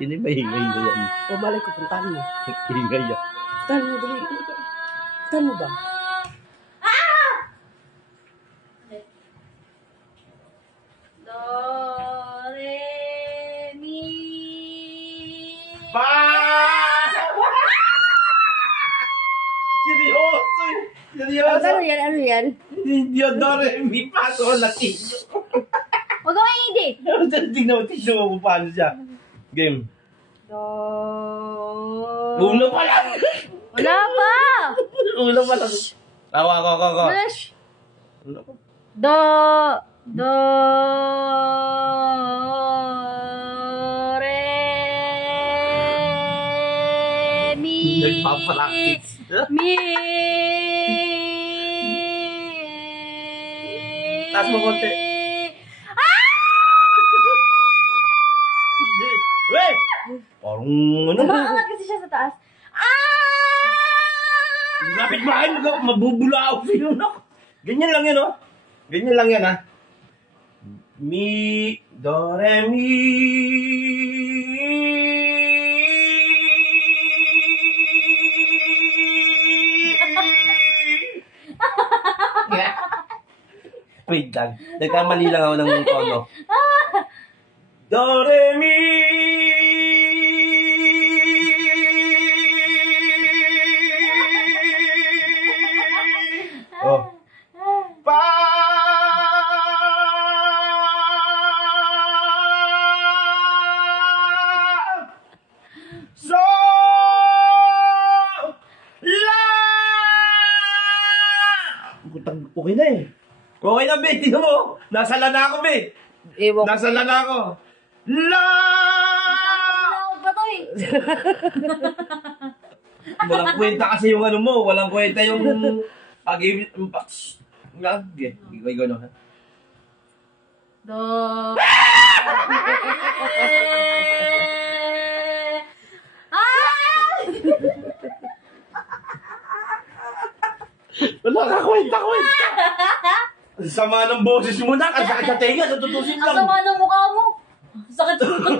Sino ba hingay na yan? O malay ko, puntahan mo. Hingay yan. Puntahan mo, dali. Puntahan mo ba? Do, re, mi. Pa! Seryoso! Seryoso! Ano yan? Ano yan? Diodore, mi paso latin. Huwag kang hindi. Tingnan mo kung paano siya. Game. Do. Ulo pa lang! Wala pa! Ulo pa lang. Ako. Flash. Ulo pa. Do, do, re, mi. Nagpapractice. Mi. Taas mo konti. Hindi. Weh! Parang ano? Umaangat kasi siya sa taas. Lapit bahay mo, mabubula ako sa'yo, no? Ganyan lang yun, no? Ganyan lang yan, ha? Mi, do, re, mi. Wait lang. Nagkamali lang ako ng tono. Do, re, mi. Oh. Pa. So. La. Okay na eh. Okay na, be. Tingnan mo. Nasa lana ako, be. Ewan ko. Nasa lana ako. La. Tawag pa to eh. Walang kwenta kasi yung ano mo. Walang kwenta yung pag-ibig. Nga, gawin ko, no? Do. Wala ka kwenta. Ang sama ng boses mo na. Ang sakit sa tenga. Tututusin Ang lang. sama ng mukha mo. Sakit sa mukha.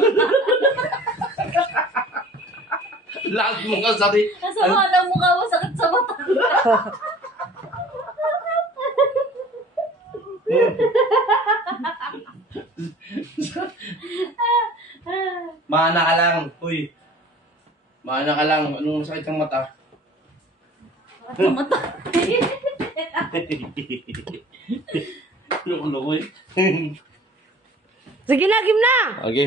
Lahat mo nga sabi. Ang sama ng mukha mo. Sakit sa mata. Mana ka lang. Uy. Mana ka lang. Anong sakit ng mata? Sakit sa mata. Loko-loko eh. Sige na, game na! Okay.